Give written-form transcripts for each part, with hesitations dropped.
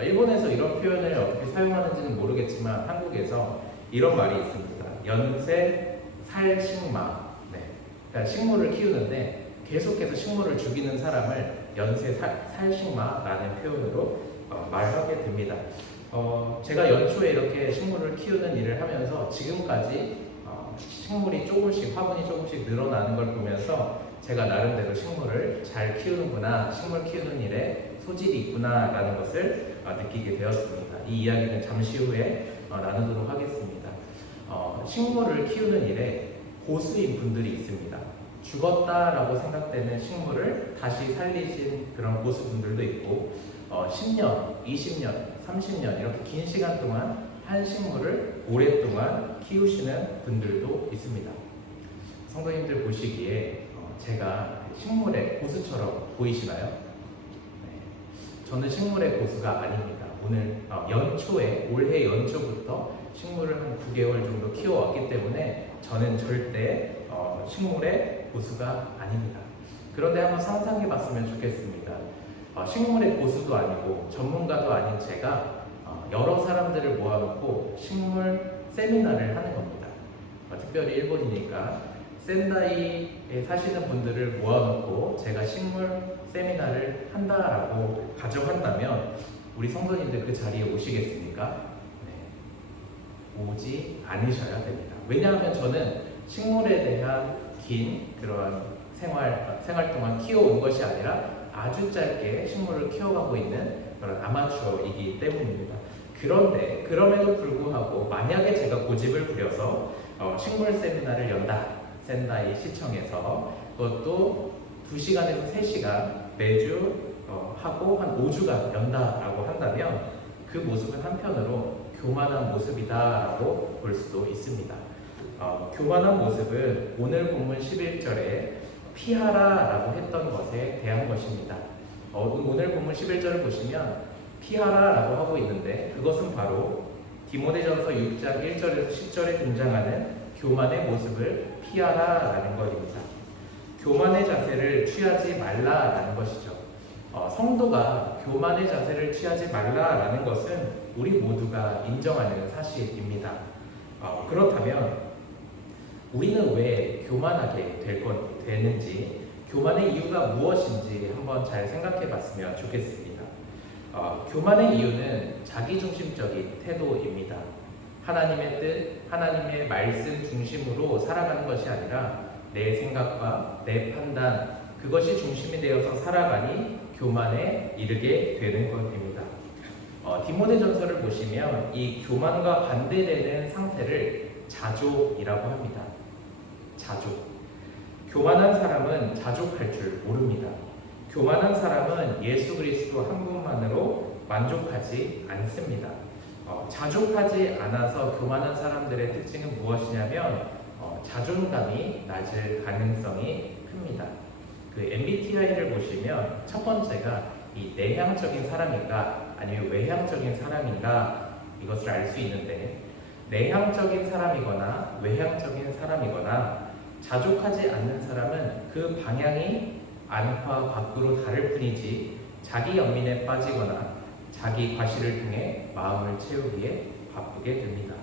일본에서 이런 표현을 어떻게 사용하는지는 모르겠지만 한국에서 이런 말이 있습니다. 연쇄 살식마. 네. 그러니까 식물을 키우는데 계속해서 식물을 죽이는 사람을 연쇄 살식마라는 표현으로 말하게 됩니다. 제가 연초에 이렇게 식물을 키우는 일을 하면서 지금까지 식물이 조금씩, 화분이 조금씩 늘어나는 걸 보면서 제가 나름대로 식물을 잘 키우는구나, 식물 키우는 일에 소질이 있구나라는 것을 느끼게 되었습니다. 이 이야기는 잠시 후에 나누도록 하겠습니다. 식물을 키우는 일에 고수인 분들이 있습니다. 죽었다라고 생각되는 식물을 다시 살리신 그런 고수분들도 있고 10년, 20년, 30년 이렇게 긴 시간 동안 한 식물을 오랫동안 키우시는 분들도 있습니다. 성도님들 보시기에 제가 식물의 고수처럼 보이시나요? 네. 저는 식물의 고수가 아닙니다. 오늘 올해 연초부터 식물을 한 9개월 정도 키워왔기 때문에 저는 절대 식물의 고수가 아닙니다. 그런데 한번 상상해 봤으면 좋겠습니다. 식물의 고수도 아니고 전문가도 아닌 제가 여러 사람들을 모아놓고 식물 세미나를 하는 겁니다. 특별히 일본이니까 센다이에 사시는 분들을 모아놓고 제가 식물 세미나를 한다라고 가정한다면 우리 성도님들 그 자리에 오시겠습니까? 네. 오지 않으셔야 됩니다. 왜냐하면 저는 식물에 대한 긴 그러한 생활 동안 키워온 것이 아니라 아주 짧게 식물을 키워가고 있는 그런 아마추어이기 때문입니다. 그런데 그럼에도 불구하고 만약에 제가 고집을 부려서 식물 세미나를 연다, 센다이 시청에서 그것도 2시간에서 3시간 매주 하고 한 5주간 연다라고 한다면 그 모습은 한편으로 교만한 모습이다라고 볼 수도 있습니다. 교만한 모습은 오늘 본문 11절에 피하라라고 했던 것에 대한 것입니다. 오늘 본문 11절을 보시면 피하라라고 하고 있는데 그것은 바로 디모데전서 6장 1절에서 10절에 등장하는 교만의 모습을 피하라라는 것입니다. 교만의 자세를 취하지 말라라는 것이죠. 성도가 교만의 자세를 취하지 말라라는 것은 우리 모두가 인정하는 사실입니다. 그렇다면 우리는 왜 교만하게 되는지, 교만의 이유가 무엇인지 한번 잘 생각해 봤으면 좋겠습니다. 교만의 이유는 자기중심적인 태도입니다. 하나님의 뜻, 하나님의 말씀 중심으로 살아가는 것이 아니라 내 생각과 내 판단, 그것이 중심이 되어서 살아가니 교만에 이르게 되는 것입니다. 디모데전서를 보시면 이 교만과 반대되는 상태를 자족이라고 합니다. 자족. 교만한 사람은 자족할 줄 모릅니다. 교만한 사람은 예수 그리스도 한 분만으로 만족하지 않습니다. 자족하지 않아서 교만한 사람들의 특징은 무엇이냐면 자존감이 낮을 가능성이 큽니다. 그 MBTI를 보시면 첫 번째가 이 내향적인 사람인가 아니면 외향적인 사람인가 이것을 알 수 있는데 내향적인 사람이거나 외향적인 사람이거나 자족하지 않는 사람은 그 방향이 안과 밖으로 다를 뿐이지 자기 연민에 빠지거나 자기 과시를 통해 마음을 채우기에 바쁘게 됩니다.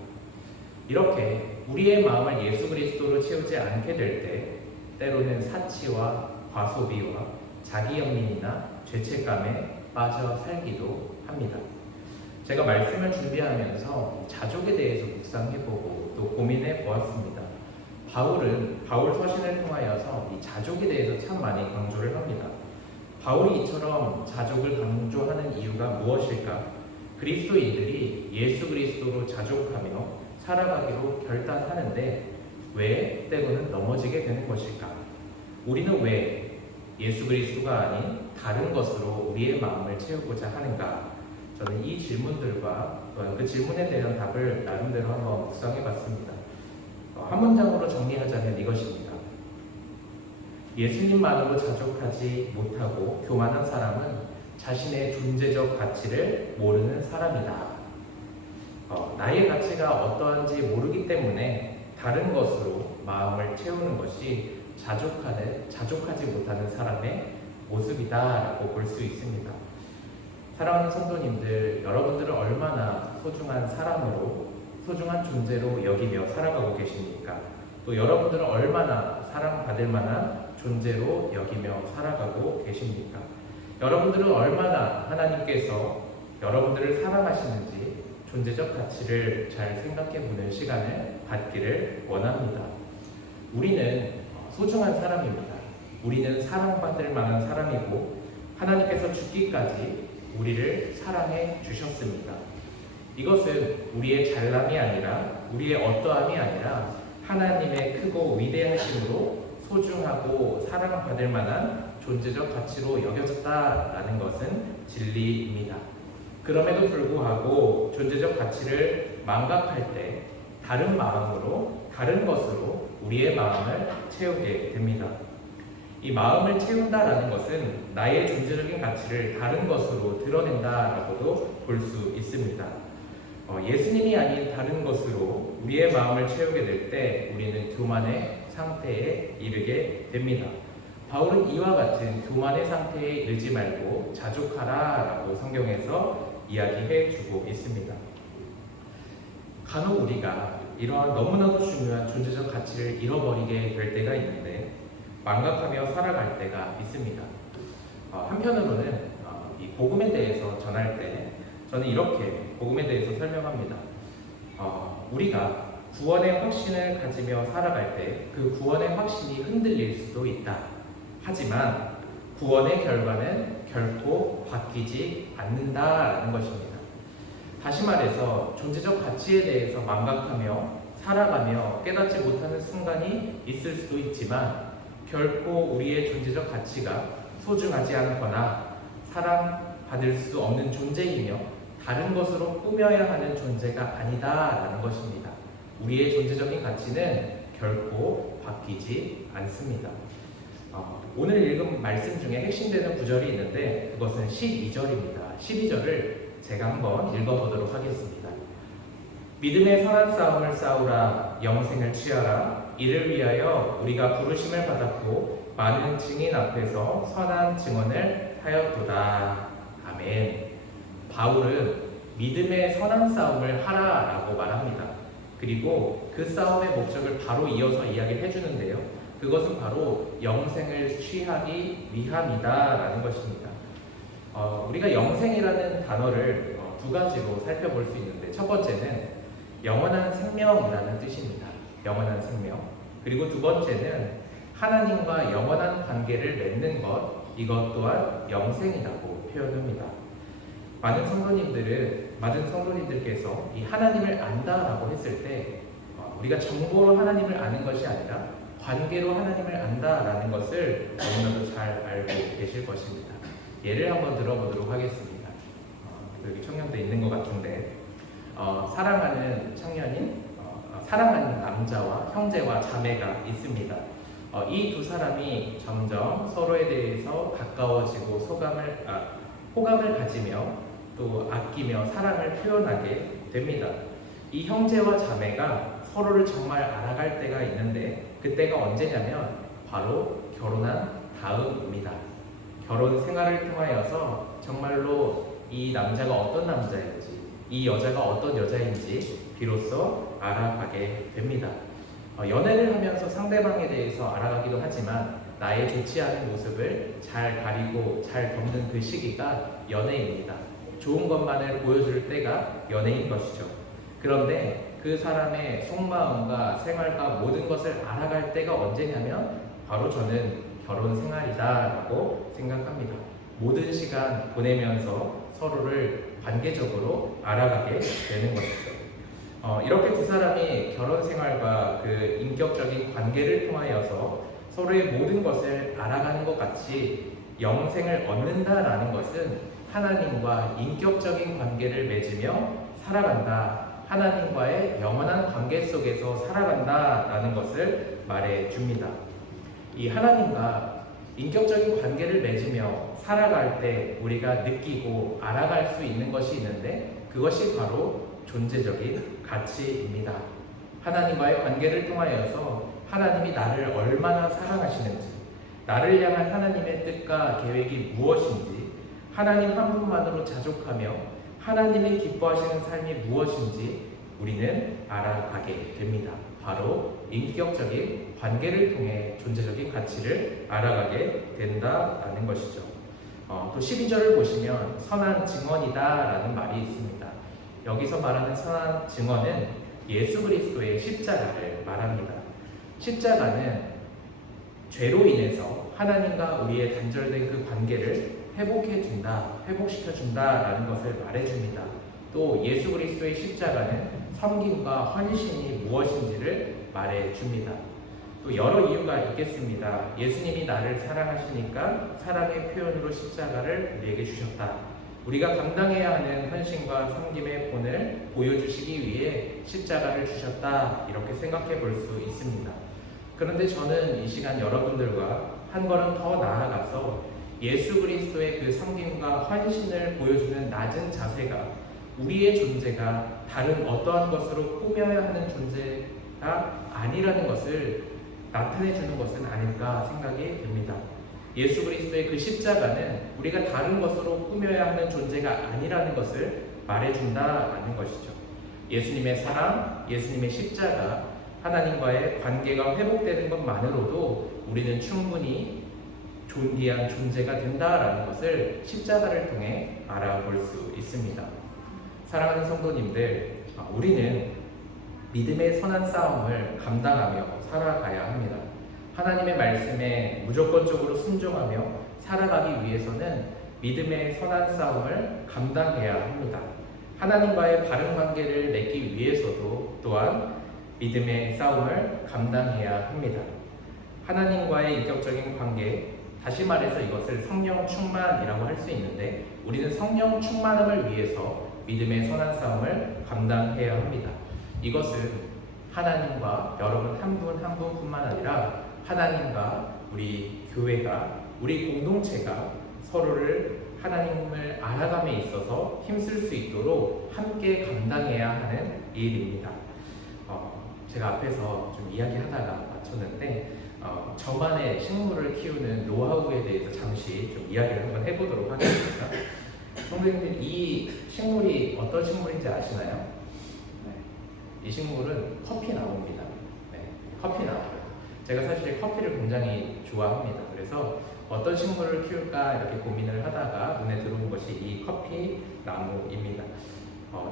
이렇게 우리의 마음을 예수 그리스도로 채우지 않게 될 때 때로는 사치와 과소비와 자기 연민이나 죄책감에 빠져 살기도 합니다. 제가 말씀을 준비하면서 자족에 대해서 묵상해보고 또 고민해 보았습니다. 바울 서신을 통하여서 이 자족에 대해서 참 많이 강조를 합니다. 바울이 이처럼 자족을 강조하는 이유가 무엇일까? 그리스도인들이 예수 그리스도로 자족하며 살아가기로 결단하는데 왜 때로는 넘어지게 되는 것일까? 우리는 왜 예수 그리스도가 아닌 다른 것으로 우리의 마음을 채우고자 하는가? 저는 이 질문들과 그 질문에 대한 답을 나름대로 한번 묵상해 봤습니다. 한 문장으로 정리하자면 이것입니다. 예수님만으로 자족하지 못하고 교만한 사람은 자신의 존재적 가치를 모르는 사람이다. 나의 가치가 어떠한지 모르기 때문에 다른 것으로 마음을 채우는 것이 자족하지 못하는 사람의 모습이다라고 볼 수 있습니다. 사랑하는 성도님들, 여러분들은 얼마나 소중한 사람으로, 소중한 존재로 여기며 살아가고 계십니까? 또 여러분들은 얼마나 사랑받을 만한 존재로 여기며 살아가고 계십니까? 여러분들은 얼마나 하나님께서 여러분들을 사랑하시는지 존재적 가치를 잘 생각해 보는 시간을 갖기를 원합니다. 우리는 소중한 사람입니다. 우리는 사랑받을 만한 사람이고 하나님께서 죽기까지 우리를 사랑해 주셨습니다. 이것은 우리의 잘남이 아니라 우리의 어떠함이 아니라 하나님의 크고 위대하심으로 소중하고 사랑받을 만한 존재적 가치로 여겨졌다라는 것은 진리입니다. 그럼에도 불구하고 존재적 가치를 망각할 때 다른 마음으로, 다른 것으로 우리의 마음을 채우게 됩니다. 이 마음을 채운다라는 것은 나의 존재적인 가치를 다른 것으로 드러낸다라고도 볼 수 있습니다. 예수님이 아닌 다른 것으로 우리의 마음을 채우게 될 때 우리는 교만의 상태에 이르게 됩니다. 바울은 이와 같은 교만의 상태에 이르지 말고 자족하라라고 성경에서 이야기해 주고 있습니다. 간혹 우리가 이러한 너무나도 중요한 존재적 가치를 잃어버리게 될 때가 있는데 망각하며 살아갈 때가 있습니다. 한편으로는 이 복음에 대해서 전할 때 저는 이렇게 복음에 대해서 설명합니다. 우리가 구원의 확신을 가지며 살아갈 때 그 구원의 확신이 흔들릴 수도 있다. 하지만 구원의 결과는 결코 바뀌지 않는다라는 것입니다. 다시 말해서 존재적 가치에 대해서 망각하며 살아가며 깨닫지 못하는 순간이 있을 수도 있지만 결코 우리의 존재적 가치가 소중하지 않거나 사랑받을 수 없는 존재이며 다른 것으로 꾸며야 하는 존재가 아니다라는 것입니다. 우리의 존재적인 가치는 결코 바뀌지 않습니다. 오늘 읽은 말씀 중에 핵심되는 구절이 있는데 그것은 12절입니다. 12절을 제가 한번 읽어보도록 하겠습니다. 믿음의 선한 싸움을 싸우라. 영생을 취하라. 이를 위하여 우리가 부르심을 받았고 많은 증인 앞에서 선한 증언을 하였도다. 아멘. 바울은 믿음의 선한 싸움을 하라라고 말합니다. 그리고 그 싸움의 목적을 바로 이어서 이야기를 해주는데요. 그것은 바로 영생을 취하기 위함이다라는 것입니다. 우리가 영생이라는 단어를 두 가지로 살펴볼 수 있는데 첫 번째는 영원한 생명이라는 뜻입니다. 영원한 생명. 그리고 두 번째는 하나님과 영원한 관계를 맺는 것, 이것 또한 영생이라고 표현합니다. 많은 성도님들께서 이 하나님을 안다라고 했을 때 우리가 정보로 하나님을 아는 것이 아니라 관계로 하나님을 안다라는 것을 너무나도 잘 알고 계실 것입니다. 예를 한번 들어보도록 하겠습니다. 여기 청년도 있는 것 같은데 사랑하는 청년인 사랑하는 남자와 형제와 자매가 있습니다. 이 두 사람이 점점 서로에 대해서 가까워지고 호감을 가지며 또 아끼며 사랑을 표현하게 됩니다. 이 형제와 자매가 서로를 정말 알아갈 때가 있는데 그때가 언제냐면 바로 결혼한 다음입니다. 결혼 생활을 통하여서 정말로 이 남자가 어떤 남자인지 이 여자가 어떤 여자인지 비로소 알아가게 됩니다. 연애를 하면서 상대방에 대해서 알아가기도 하지만 나의 좋지 않은 모습을 잘 가리고 잘 덮는 그 시기가 연애입니다. 좋은 것만을 보여줄 때가 연애인 것이죠. 그런데 그 사람의 속마음과 생활과 모든 것을 알아갈 때가 언제냐면 바로 저는 결혼 생활이다라고 생각합니다. 모든 시간 보내면서 서로를 관계적으로 알아가게 되는 것이죠. 이렇게 두 사람이 결혼 생활과 그 인격적인 관계를 통하여서 서로의 모든 것을 알아가는 것 같이 영생을 얻는다라는 것은 하나님과 인격적인 관계를 맺으며 살아간다. 하나님과의 영원한 관계 속에서 살아간다라는 것을 말해줍니다. 이 하나님과 인격적인 관계를 맺으며 살아갈 때 우리가 느끼고 알아갈 수 있는 것이 있는데 그것이 바로 존재적인 가치입니다. 하나님과의 관계를 통하여서 하나님이 나를 얼마나 사랑하시는지, 나를 향한 하나님의 뜻과 계획이 무엇인지, 하나님 한 분만으로 자족하며 하나님이 기뻐하시는 삶이 무엇인지 우리는 알아가게 됩니다. 바로 인격적인 관계를 통해 존재적인 가치를 알아가게 된다라는 것이죠. 또 12절을 보시면 선한 증언이다라는 말이 있습니다. 여기서 말하는 선한 증언은 예수 그리스도의 십자가를 말합니다. 십자가는 죄로 인해서 하나님과 우리의 단절된 그 관계를 회복시켜준다라는 것을 말해줍니다. 또 예수 그리스도의 십자가는 섬김과 헌신이 무엇인지를 말해줍니다. 또 여러 이유가 있겠습니다. 예수님이 나를 사랑하시니까 사랑의 표현으로 십자가를 우리에게 주셨다. 우리가 감당해야 하는 헌신과 섬김의 본을 보여주시기 위해 십자가를 주셨다. 이렇게 생각해 볼 수 있습니다. 그런데 저는 이 시간 여러분들과 한 걸음 더 나아가서 예수 그리스도의 그 섬김과 헌신을 보여주는 낮은 자세가 우리의 존재가 다른 어떠한 것으로 꾸며야 하는 존재가 아니라는 것을 나타내주는 것은 아닐까 생각이 됩니다. 예수 그리스도의 그 십자가는 우리가 다른 것으로 꾸며야 하는 존재가 아니라는 것을 말해준다라는 것이죠. 예수님의 사랑, 예수님의 십자가, 하나님과의 관계가 회복되는 것만으로도 우리는 충분히 존귀한 존재가 된다라는 것을 십자가를 통해 알아볼 수 있습니다. 사랑하는 성도님들, 우리는 믿음의 선한 싸움을 감당하며 살아가야 합니다. 하나님의 말씀에 무조건적으로 순종하며 살아가기 위해서는 믿음의 선한 싸움을 감당해야 합니다. 하나님과의 바른 관계를 맺기 위해서도 또한 믿음의 싸움을 감당해야 합니다. 하나님과의 인격적인 관계, 다시 말해서 이것을 성령 충만이라고 할 수 있는데 우리는 성령 충만함을 위해서 믿음의 선한 싸움을 감당해야 합니다. 이것은 하나님과 여러분 한 분 한 분뿐만 아니라 하나님과 우리 교회가, 우리 공동체가 서로를 하나님을 알아감에 있어서 힘쓸 수 있도록 함께 감당해야 하는 일입니다. 제가 앞에서 좀 이야기하다가 마쳤는데 저만의 식물을 키우는 노하우에 대해서 잠시 좀 이야기를 한번 해보도록 하겠습니다. 선생님들, 이 식물이 어떤 식물인지 아시나요? 네. 이 식물은 커피나무입니다. 네, 커피나무예요. 제가 사실 커피를 굉장히 좋아합니다. 그래서 어떤 식물을 키울까 이렇게 고민을 하다가 눈에 들어온 것이 이 커피나무입니다.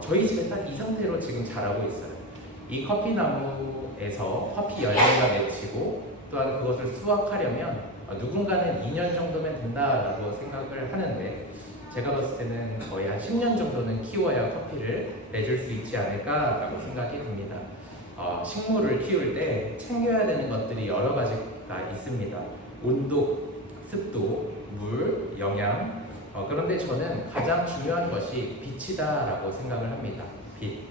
저희 집에 딱 이 상태로 지금 자라고 있어요. 이 커피나무에서 커피 열매가 맺히고 또한 그것을 수확하려면 누군가는 2년 정도면 된다라고 생각을 하는데 제가 봤을 때는 거의 한 10년 정도는 키워야 커피를 내줄 수 있지 않을까라고 생각이 듭니다. 식물을 키울 때 챙겨야 되는 것들이 여러 가지가 있습니다. 온도, 습도, 물, 영양. 그런데 저는 가장 중요한 것이 빛이다라고 생각을 합니다. 빛.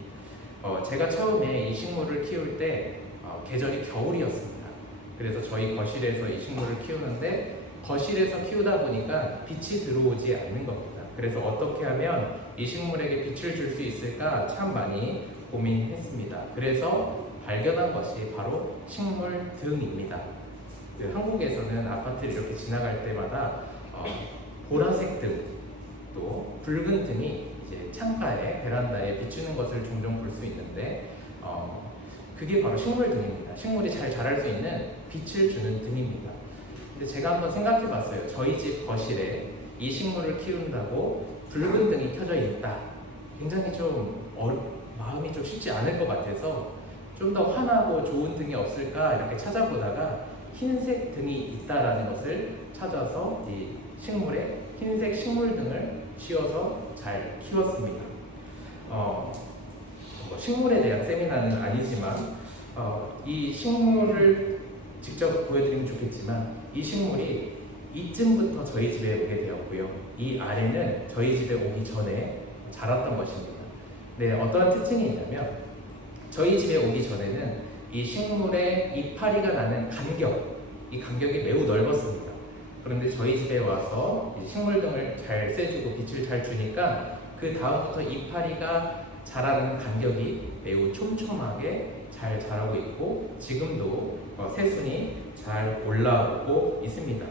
제가 처음에 이 식물을 키울 때 계절이 겨울이었습니다. 그래서 저희 거실에서 이 식물을 키우는데 거실에서 키우다 보니까 빛이 들어오지 않는 겁니다. 그래서 어떻게 하면 이 식물에게 빛을 줄 수 있을까 참 많이 고민했습니다. 그래서 발견한 것이 바로 식물 등입니다. 한국에서는 아파트를 이렇게 지나갈 때마다 보라색 등, 또 붉은 등이 이제 창가에, 베란다에 비추는 것을 종종 볼 수 있는데 그게 바로 식물 등입니다. 식물이 잘 자랄 수 있는 빛을 주는 등입니다. 근데 제가 한번 생각해 봤어요. 저희 집 거실에 이 식물을 키운다고 붉은 등이 켜져 있다. 굉장히 좀 마음이 좀 쉽지 않을 것 같아서 좀 더 환하고 좋은 등이 없을까 이렇게 찾아보다가 흰색 등이 있다라는 것을 찾아서 이 식물에 흰색 식물 등을 씌워서 잘 키웠습니다. 식물에 대한 세미나는 아니지만 이 식물을 직접 보여드리면 좋겠지만 이 식물이 이쯤부터 저희 집에 오게 되었고요. 이 아래는 저희 집에 오기 전에 자랐던 것입니다. 네, 어떤 특징이 있냐면 저희 집에 오기 전에는 이 식물의 이파리가 나는 간격, 이 간격이 매우 넓었습니다. 그런데 저희 집에 와서 식물 등을 잘 쐬주고 빛을 잘 주니까 그 다음부터 이파리가 자라는 간격이 매우 촘촘하게 잘 자라고 있고 지금도 새순이 잘 올라오고 있습니다.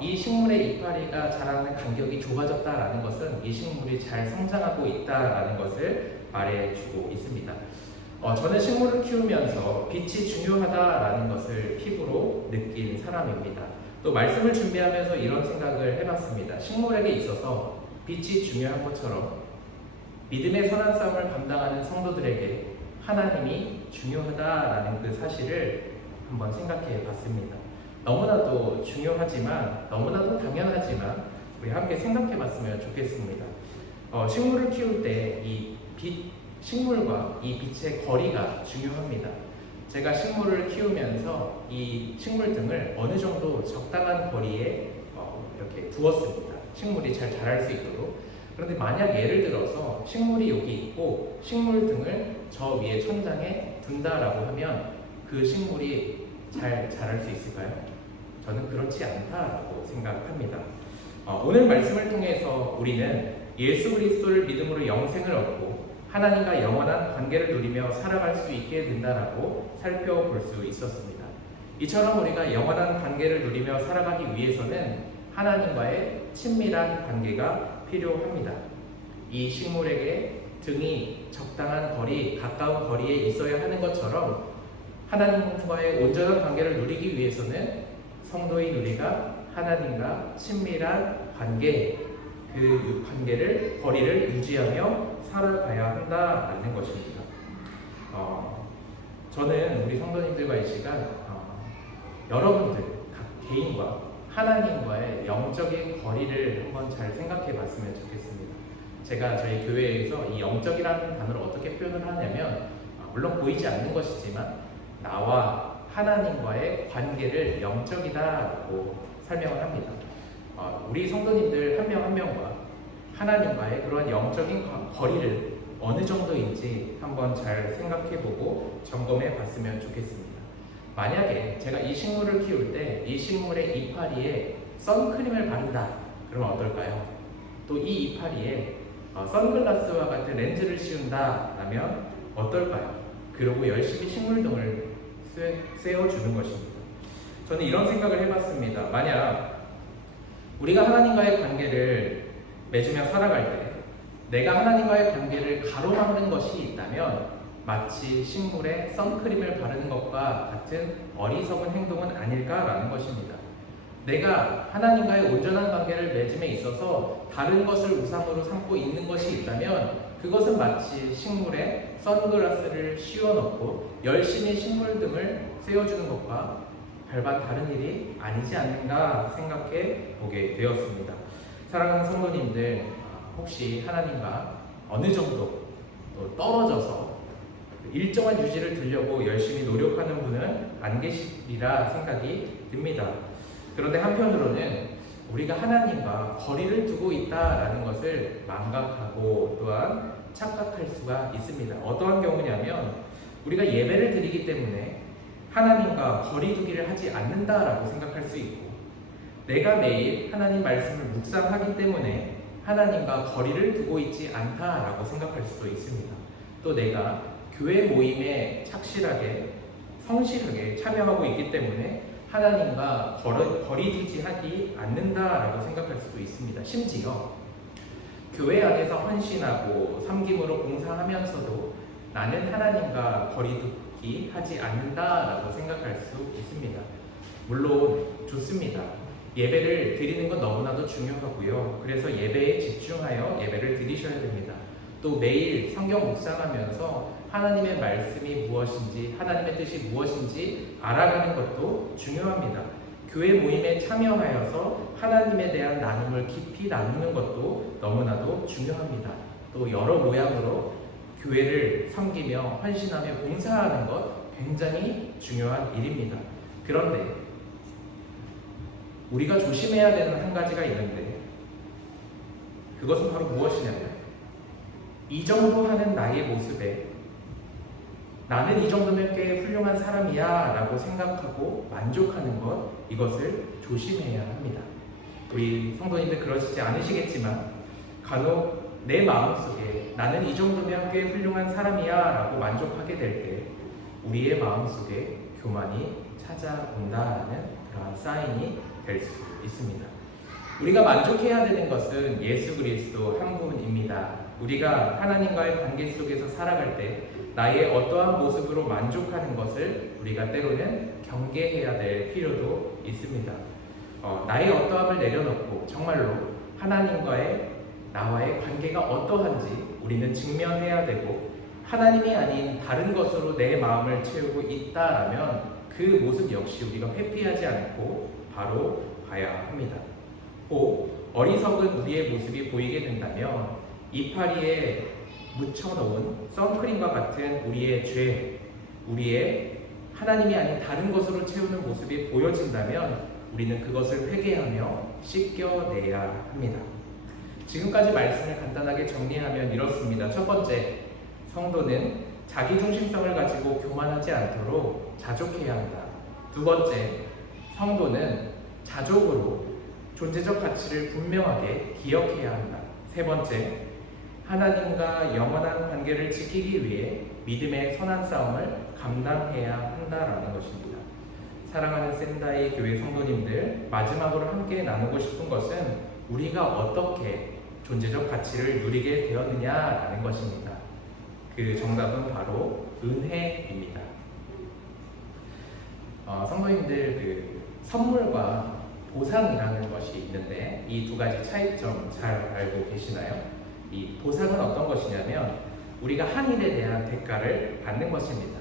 이 식물의 이파리가 자라는 간격이 좁아졌다라는 것은 이 식물이 잘 성장하고 있다라는 것을 말해주고 있습니다. 저는 식물을 키우면서 빛이 중요하다라는 것을 피부로 느낀 사람입니다. 또 말씀을 준비하면서 이런 생각을 해봤습니다. 식물에게 있어서 빛이 중요한 것처럼 믿음의 선한 싸움을 감당하는 성도들에게 하나님이 중요하다라는 그 사실을 한번 생각해 봤습니다. 너무나도 중요하지만, 너무나도 당연하지만 우리 함께 생각해 봤으면 좋겠습니다. 식물을 키울 때 이 식물과 이 빛의 거리가 중요합니다. 제가 식물을 키우면서 이 식물 등을 어느 정도 적당한 거리에 이렇게 두었습니다. 식물이 잘 자랄 수 있도록. 그런데 만약 예를 들어서 식물이 여기 있고 식물 등을 저 위에 천장에 둔다라고 하면 그 식물이 잘 자랄 수 있을까요? 저는 그렇지 않다라고 생각합니다. 오늘 말씀을 통해서 우리는 예수 그리스도를 믿음으로 영생을 얻고 하나님과 영원한 관계를 누리며 살아갈 수 있게 된다라고 살펴볼 수 있었습니다. 이처럼 우리가 영원한 관계를 누리며 살아가기 위해서는 하나님과의 친밀한 관계가 필요합니다. 이 식물에게 등이 적당한 거리, 가까운 거리에 있어야 하는 것처럼 하나님과의 온전한 관계를 누리기 위해서는 성도의 누리가 하나님과 친밀한 관계, 그 관계를, 거리를 유지하며 살아가야 한다라는 것입니다. 저는 우리 성도님들과 이 시간 여러분들 각 개인과 하나님과의 영적인 거리를 한번 잘 생각해 봤으면 좋겠습니다. 제가 저희 교회에서 이 영적이라는 단어를 어떻게 표현을 하냐면 물론 보이지 않는 것이지만 나와 하나님과의 관계를 영적이다라고 설명을 합니다. 우리 성도님들 한 명 한 명과 하나님과의 그러한 영적인 거리를 어느 정도인지 한번 잘 생각해보고 점검해 봤으면 좋겠습니다. 만약에 제가 이 식물을 키울 때 이 식물의 이파리에 선크림을 바른다 그러면 어떨까요? 또 이 이파리에 선글라스와 같은 렌즈를 씌운다라면 어떨까요? 그러고 열심히 식물등을 쐬어주는 것입니다. 저는 이런 생각을 해봤습니다. 만약 우리가 하나님과의 관계를 맺으며 살아갈 때 내가 하나님과의 관계를 가로막는 것이 있다면 마치 식물에 선크림을 바르는 것과 같은 어리석은 행동은 아닐까라는 것입니다. 내가 하나님과의 온전한 관계를 맺음에 있어서 다른 것을 우상으로 삼고 있는 것이 있다면 그것은 마치 식물에 선글라스를 씌워놓고 열심히 식물 등을 쐬어주는 것과 별반 다른 일이 아니지 않는가 생각해 보게 되었습니다. 사랑하는 성도님들, 혹시 하나님과 어느 정도 떨어져서 일정한 유지를 두려고 열심히 노력하는 분은 안 계시리라 생각이 듭니다. 그런데 한편으로는 우리가 하나님과 거리를 두고 있다라는 것을 망각하고 또한 착각할 수가 있습니다. 어떠한 경우냐면 우리가 예배를 드리기 때문에 하나님과 거리 두기를 하지 않는다라고 생각할 수 있고 내가 매일 하나님 말씀을 묵상하기 때문에 하나님과 거리를 두고 있지 않다라고 생각할 수도 있습니다. 또 내가 교회 모임에 착실하게 성실하게 참여하고 있기 때문에 하나님과 거리 두지 하지 않는다라고 생각할 수도 있습니다. 심지어 교회 안에서 헌신하고 섬김으로 봉사하면서도 나는 하나님과 거리 두기 하지 않는다라고 생각할 수 있습니다. 물론 좋습니다. 예배를 드리는 건 너무나도 중요하고요. 그래서 예배에 집중하여 예배를 드리셔야 됩니다. 또 매일 성경 묵상하면서 하나님의 말씀이 무엇인지, 하나님의 뜻이 무엇인지 알아가는 것도 중요합니다. 교회 모임에 참여하여서 하나님에 대한 나눔을 깊이 나누는 것도 너무나도 중요합니다. 또 여러 모양으로 교회를 섬기며 헌신하며 봉사하는 것 굉장히 중요한 일입니다. 그런데 우리가 조심해야 되는 한 가지가 있는데 그것은 바로 무엇이냐면 이 정도 하는 나의 모습에 나는 이 정도면 꽤 훌륭한 사람이야 라고 생각하고 만족하는 것, 이것을 조심해야 합니다. 우리 성도님들 그러시지 않으시겠지만 간혹 내 마음속에 나는 이 정도면 꽤 훌륭한 사람이야 라고 만족하게 될 때 우리의 마음속에 교만이 찾아온다는 그런 사인이 될 수 있습니다. 우리가 만족해야 되는 것은 예수 그리스도 한 분입니다. 우리가 하나님과의 관계 속에서 살아갈 때 나의 어떠한 모습으로 만족하는 것을 우리가 때로는 경계해야 될 필요도 있습니다. 나의 어떠함을 내려놓고 정말로 하나님과의 나와의 관계가 어떠한지 우리는 직면해야 되고, 하나님이 아닌 다른 것으로 내 마음을 채우고 있다라면 그 모습 역시 우리가 회피하지 않고 바로 봐야 합니다. 또 어리석은 우리의 모습이 보이게 된다면 이파리에 묻혀놓은 선크림과 같은 우리의 죄, 우리의 하나님이 아닌 다른 것으로 채우는 모습이 보여진다면 우리는 그것을 회개하며 씻겨내야 합니다. 지금까지 말씀을 간단하게 정리하면 이렇습니다. 첫 번째, 성도는 자기중심성을 가지고 교만하지 않도록 자족해야 한다. 두 번째, 성도는 자족으로 존재적 가치를 분명하게 기억해야 한다. 세 번째, 하나님과 영원한 관계를 지키기 위해 믿음의 선한 싸움을 감당해야 한다라는 것입니다. 사랑하는 샌다이 교회 성도님들, 마지막으로 함께 나누고 싶은 것은 우리가 어떻게 존재적 가치를 누리게 되었느냐라는 것입니다. 그 정답은 바로 은혜입니다. 성도님들, 그 선물과 보상이라는 것이 있는데 이 두 가지 차이점 잘 알고 계시나요? 이 보상은 어떤 것이냐면 우리가 한 일에 대한 대가를 받는 것입니다.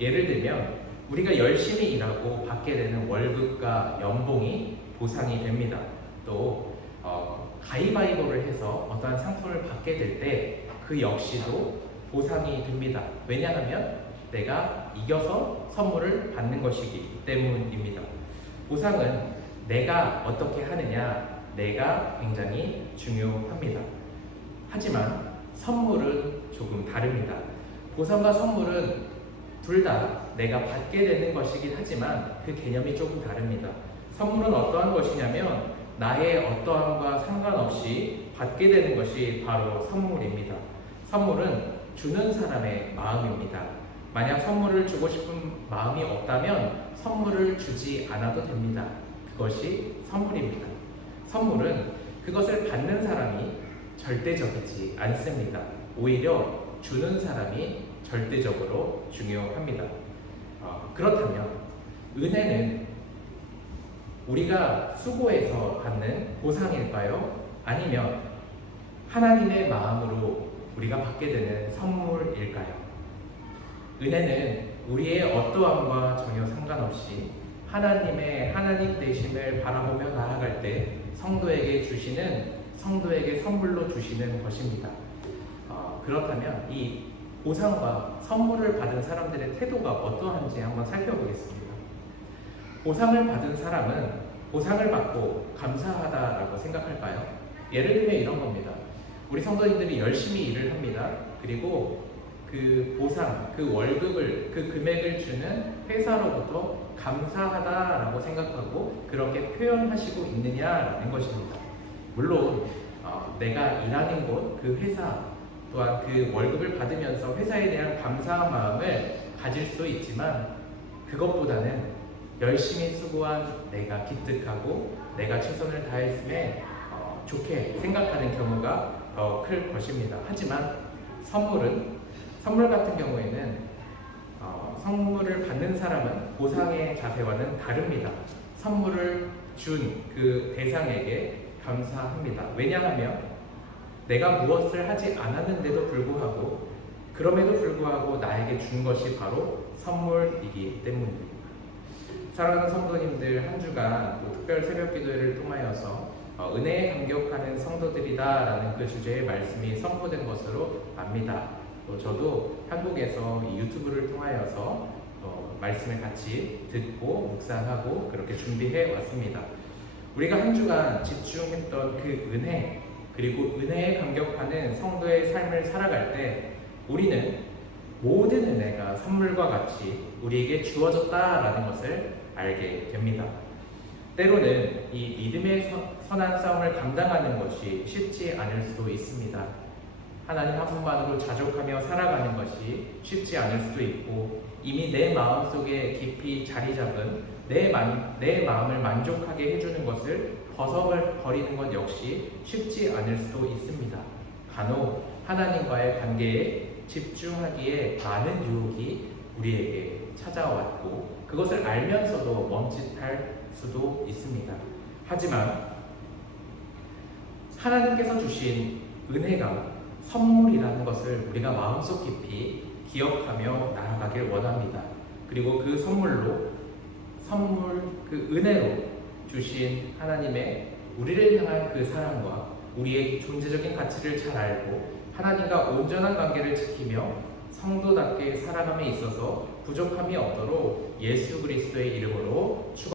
예를 들면 우리가 열심히 일하고 받게 되는 월급과 연봉이 보상이 됩니다. 또 가위바위보를 해서 어떠한 상품을 받게 될 때 그 역시도 보상이 됩니다. 왜냐하면 내가 이겨서 선물을 받는 것이기 때문입니다. 보상은 내가 어떻게 하느냐, 내가 굉장히 중요합니다. 하지만 선물은 조금 다릅니다. 보상과 선물은 둘 다 내가 받게 되는 것이긴 하지만 그 개념이 조금 다릅니다. 선물은 어떠한 것이냐면 나의 어떠함과 상관없이 받게 되는 것이 바로 선물입니다. 선물은 주는 사람의 마음입니다. 만약 선물을 주고 싶은 마음이 없다면 선물을 주지 않아도 됩니다. 그것이 선물입니다. 선물은 그것을 받는 사람이 절대적이지 않습니다. 오히려 주는 사람이 절대적으로 중요합니다. 그렇다면 은혜는 우리가 수고해서 받는 보상일까요? 아니면 하나님의 마음으로 우리가 받게 되는 선물일까요? 은혜는 우리의 어떠함과 전혀 상관없이 하나님의 하나님 되심을 바라보며 나아갈 때 성도에게 선물로 주시는 것입니다. 그렇다면 이 보상과 선물을 받은 사람들의 태도가 어떠한지 한번 살펴보겠습니다. 보상을 받은 사람은 보상을 받고 감사하다라고 생각할까요? 예를 들면 이런 겁니다. 우리 성도님들이 열심히 일을 합니다. 그리고 그 보상, 그 월급을, 그 금액을 주는 회사로부터 감사하다라고 생각하고 그렇게 표현하시고 있느냐라는 것입니다. 물론 내가 일하는 곳, 그 회사 또한 그 월급을 받으면서 회사에 대한 감사한 마음을 가질 수 있지만 그것보다는 열심히 수고한 내가 기특하고 내가 최선을 다했음에 좋게 생각하는 경우가 더 클 것입니다. 하지만 선물 같은 경우에는 선물을 받는 사람은 보상의 자세와는 다릅니다. 선물을 준 그 대상에게 감사합니다. 왜냐하면 내가 무엇을 하지 않았는데도 불구하고 그럼에도 불구하고 나에게 준 것이 바로 선물이기 때문입니다. 사랑하는 성도님들, 한 주간 또 특별 새벽 기도회를 통하여서 은혜에 감격하는 성도들이다라는 그 주제의 말씀이 선포된 것으로 압니다. 또 저도 한국에서 이 유튜브를 통하여서 말씀을 같이 듣고 묵상하고 그렇게 준비해 왔습니다. 우리가 한 주간 집중했던 그 은혜, 그리고 은혜에 감격하는 성도의 삶을 살아갈 때 우리는 모든 은혜가 선물과 같이 우리에게 주어졌다라는 것을 알게 됩니다. 때로는 이 믿음의 선한 싸움을 감당하는 것이 쉽지 않을 수도 있습니다. 하나님 한 분만으로 자족하며 살아가는 것이 쉽지 않을 수도 있고, 이미 내 마음속에 깊이 자리 잡은 내 마음을 만족하게 해주는 것을 벗어버리는 것 역시 쉽지 않을 수도 있습니다. 간혹 하나님과의 관계에 집중하기에 많은 유혹이 우리에게 찾아왔고, 그것을 알면서도 멈칫할 수도 있습니다. 하지만 하나님께서 주신 은혜가 선물이라는 것을 우리가 마음속 깊이 기억하며 나아가길 원합니다. 그리고 그 그 은혜로 주신 하나님의 우리를 향한 그 사랑과 우리의 존재적인 가치를 잘 알고 하나님과 온전한 관계를 지키며 성도답게 살아감에 있어서 부족함이 없도록 예수 그리스도의 이름으로 축원합니다.